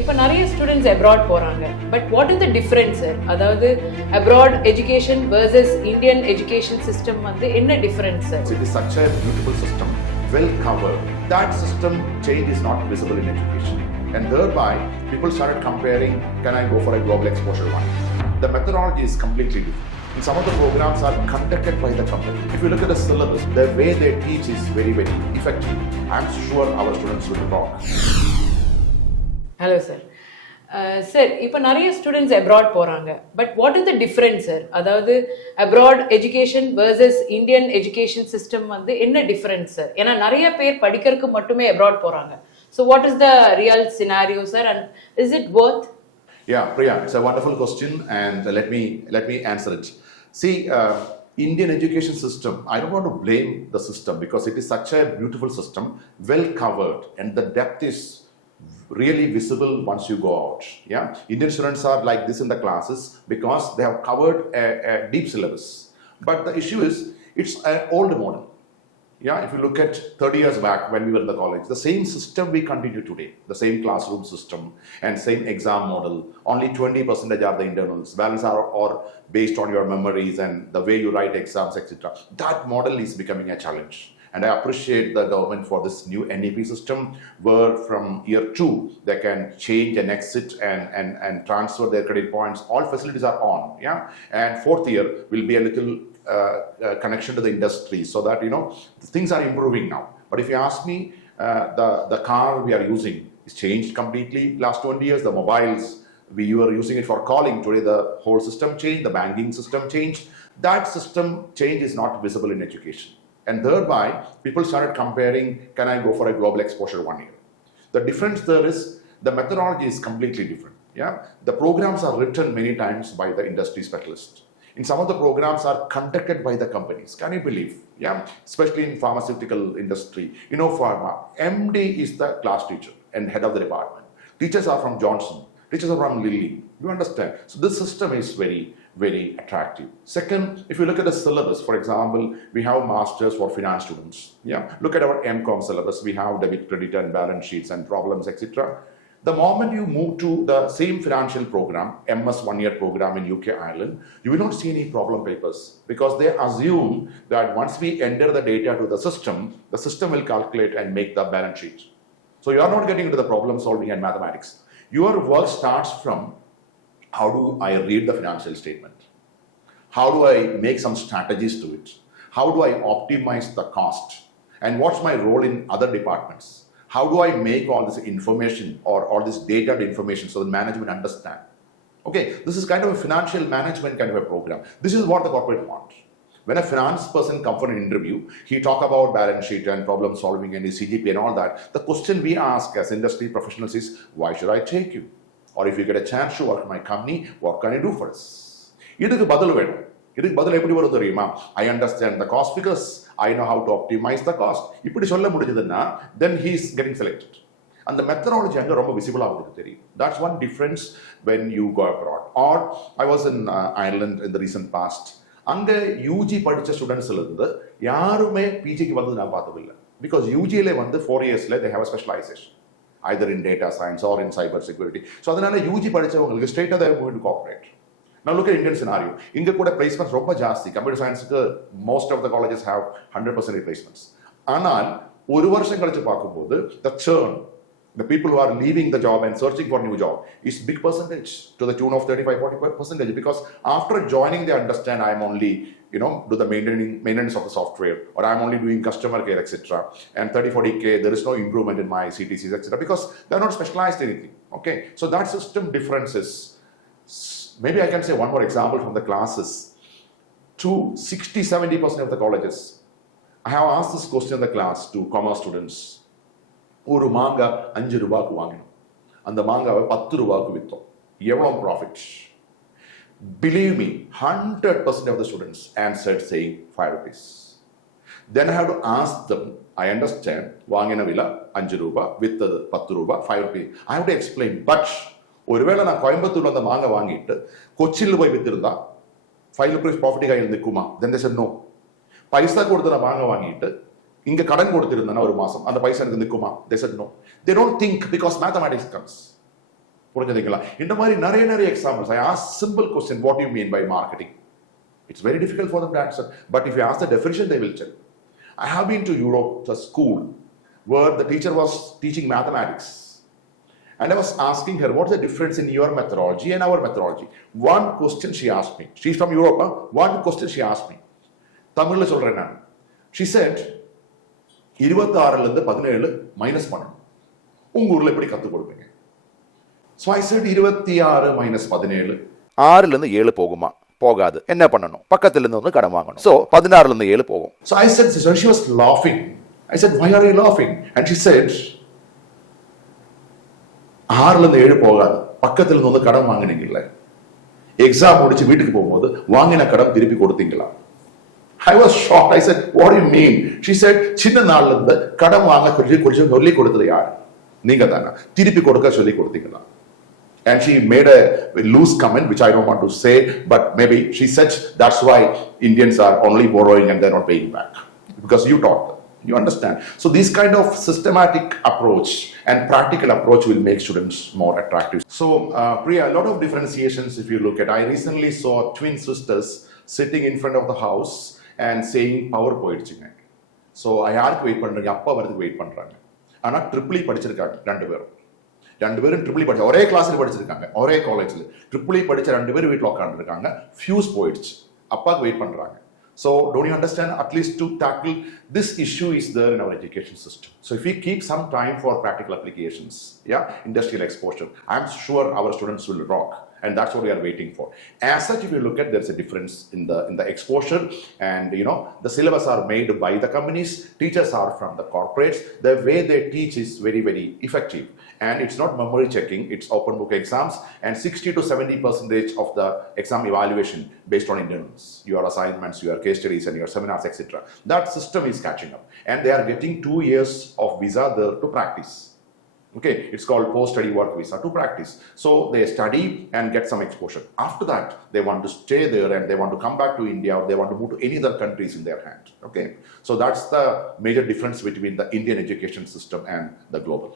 இப்போ நிறைய students abroad போகிறாங்க. But what is the difference sir? அதாவது abroad education versus Indian education system வந்து என்ன difference sir? It is such a beautiful system, well covered. That system change is not visible in education. And thereby, people started comparing, can I go for a global exposure one? The methodology is completely different. And some of the programs are conducted by the company. If you look at the syllabus, the way they teach is very, very effective. I'm sure our students will rock. Hello sir. Sir இப்போ நிறைய students abroad போகிறாங்க. But what is the difference sir? அதாவது abroad education versus Indian education system வந்து என்ன difference sir? ஏன்னா நிறைய பேர் படிக்கிறதுக்கு மட்டுமே அப்ராட் போகிறாங்க. So what is the real scenario sir, and is it worth? Yeah, Priya, it's a wonderful question, and let me answer it. See, Indian education system, I don't want to blame the system because it is such a beautiful system, well covered, and the depth is really visible once you go out. Yeah, Indian students are like this in the classes because they have covered a deep syllabus. But the issue is, it's an old model. Yeah, if you look at 30 years back when we were in the college, the same system we continue today, the same classroom system and same exam model. Only 20% are the internals. Balance are based on your memories and the way you write exams, etc. That model is becoming a challenge. And I appreciate the government for this new NEP system where from year 2 they can change and exit and transfer their credit points. All facilities are on. Yeah, and fourth year will be a little connection to the industry so that things are improving now. But if you ask me, the car we are using is changed completely last 20 years. The mobiles we were using it for calling, today the whole system changed, the banking system changed. That system change is not visible in education, and thereby people started comparing, can I go for a global exposure 1 year? The difference there is the methodology is completely different. Yeah, the programs are written many times by the industry specialists. In some of the programs are conducted by the companies. Can you believe? Yeah, especially in pharmaceutical industry. Pharma. MD is the class teacher and head of the department. Teachers are from Johnson. Teachers are from Lilly. You understand? So this system is very, very attractive. Second, if you look at the syllabus, for example, we have masters for finance students. Yeah, look at our MCOM syllabus. We have debit, credit, and balance sheets and problems, etc. The moment you move to the same financial program, MS 1-year program in UK, Ireland, you will not see any problem papers because they assume that once we enter the data to the system will calculate and make the balance sheet. So you are not getting into the problem solving and mathematics. Your work starts from, how do I read the financial statement? How do I make some strategies to it? How do I optimize the cost? And what's my role in other departments? How do I make all this information or all this data information so the management understand? Okay, this is kind of a financial management kind of a program. This is what the corporate wants. When a finance person comes for an interview, he talk about balance sheet and problem solving and his CGP and all that. The question we ask as industry professionals is, why should I take you? Or if you get a chance to work in my company, what can you do for us? இதுக்கு பதில் வேணும். இதுக்கு பதில் எப்படி வரும் தெரியுமா? I understand the cost figures. I know how to optimize the cost. இப்படி சொல்ல முடிஞ்சதுன்னா then he is getting selected. And the methodology அங்க ரொம்ப விசிபிளா உங்களுக்கு தெரியும். That's one difference when you go abroad. Or I was in Ireland in the recent past. அங்க UG படிச்ச ஸ்டூடெண்ட்ஸ்ல இருந்து யாருமே பிஜிக்கு வந்தது நான் பார்த்ததில்லை. Because UGல வந்து 4 yearsல they have a specialization either in data science or in cyber security. So அதனால UG படிச்சவங்களுக்கு ஸ்ட்ரெயிட்டா they move to corporate. Now look at Indian scenario. இங்க கூட placements ரொம்ப ஜாஸ்தி. Computer science most of the colleges have 100% placements. ஆனால் ஒரு வருஷம் கழிச்சு பார்க்கும்போது the churn, the people who are leaving the job and searching for new job is big percentage to the tune of 35-40% because after joining they understand I am only do the maintenance of the software, or I am only doing customer care, etc. And 30-40K, there is no improvement in my CTCs, etc. because they are not specialized in anything. Okay, so that system differences. Maybe I can say one more example from the classes. To 60-70% of the colleges, I have asked this question in the class to commerce students. ஒரு மாங்காய் 5 ரூபாய்க்கு வாங்கினோம், அந்த மாங்காவை 10 ரூபாய்க்கு விற்றோம், எவ்வளவு profit? Believe me, 100% of the students answered saying 5 rupees. Then I have to ask them, I understand, வாங்கின விலை 5 ரூபாய், வித்தது 10 ரூபாய், 5 rupees. I have to explain, but ஒருவேளை நான் கோயம்புத்தூர்ல அந்த மாங்காய் வாங்கிட்டு கொச்சியில் போய் வித்திருந்தா 5 rupees ப்ராஃபிட் கையில் நிற்குமா? Then they said no. பைசா கொடுத்து நான் மாங்காய் வாங்கிட்டு இங்க கடன் கொடுத்திருந்தேன்னா ஒரு மாசம் அந்த பைசா எனக்கு நிற்குமா? They said no. They don't think because mathematics comes. புரிஞ்சுதுங்களா? இந்த மாதிரி நிறைய examples. I ask simple question, what do you mean by marketing? It's very difficult for them to answer, but if you ask the definition, they will tell. I have been to Europe, a school where the teacher was teaching mathematics, and I was asking her, what's the difference in your methodology and our methodology? One question she asked me. She's from Europe. One question she asked me. தமிழ்ல சொல்றேன் நான். She said, 26 ல இருந்து 17 minus பண்ணணும். உங்க ஊர்ல எப்படி கத்து கொடுப்பீங்க? So I said 26 minus 17. 6ல இருந்து 7 போகுமா? போகாது. என்ன பண்ணணும்? பக்கத்துல இருந்து வந்து கடன் வாங்கணும். So 16ல இருந்து 7 போகும். So I said, so she was laughing. I said, why are you laughing? And she said, 6ல இருந்து 7 போகாது. பக்கத்துல இருந்து வந்து கடன் வாங்குனீங்கல்ல. எக்ஸாம் முடிச்சு வீட்டுக்கு போகும்போது வாங்கின கடன் திருப்பி கொடுத்தீங்களா? I was shocked. I said, what do you mean? She said, சின்ன நாள்ல இருந்து கடன் வாங்க கொஞ்சம் சொல்லி கொடுத்தது யார்? நீங்க தானா? திருப்பி கொடுக்க சொல்லி கொடுத்தீங்களா? And she made a loose comment, which I don't want to say, but maybe she said that's why Indians are only borrowing and they're not paying back. Because you taught them. You understand? So this kind of systematic approach and practical approach will make students more attractive. So, Priya, a lot of differentiations if you look at. I recently saw twin sisters sitting in front of the house and saying power போயிடுச்சுங்க. So, யாருக்கு wait பண்றீங்க? அப்பா வரதுக்கு wait பண்றாங்க. ஆனா triple படிச்சிருக்காங்க ரெண்டு பேரும் ட்ரிபிள் படிச்சு ஒரே கிளாஸ்ல படிச்சிருக்காங்க, ஒரே காலேஜ்ல ட்ரிபிள் படிச்ச 2 பேரும் வீட்டில் உட்காந்துருக்காங்க. ஃபியூஸ் போயிடுச்சு, அப்பாவுக்கு வெயிட் பண்றாங்க. So don't you understand? At least to tackle this issue is there in our education system. So if we keep some time for practical applications, industrial exposure, I'm sure our students will rock. And that's what we are waiting for. As such, if you look at, there's a difference in the exposure, and the syllabus are made by the companies, teachers are from the corporates. The way they teach is very effective, and it's not memory checking, it's open book exams, and 60 to 70% of the exam evaluation based on internals, your assignments, your case studies, and your seminars, etc. That system is catching up, and they are getting 2 years of visa there to practice. Okay, it's called post-study work visa to practice. So they study and get some exposure. After that, they want to stay there and they want to come back to India, or they want to move to any other countries in their hand. Okay, so that's the major difference between the Indian education system and the global.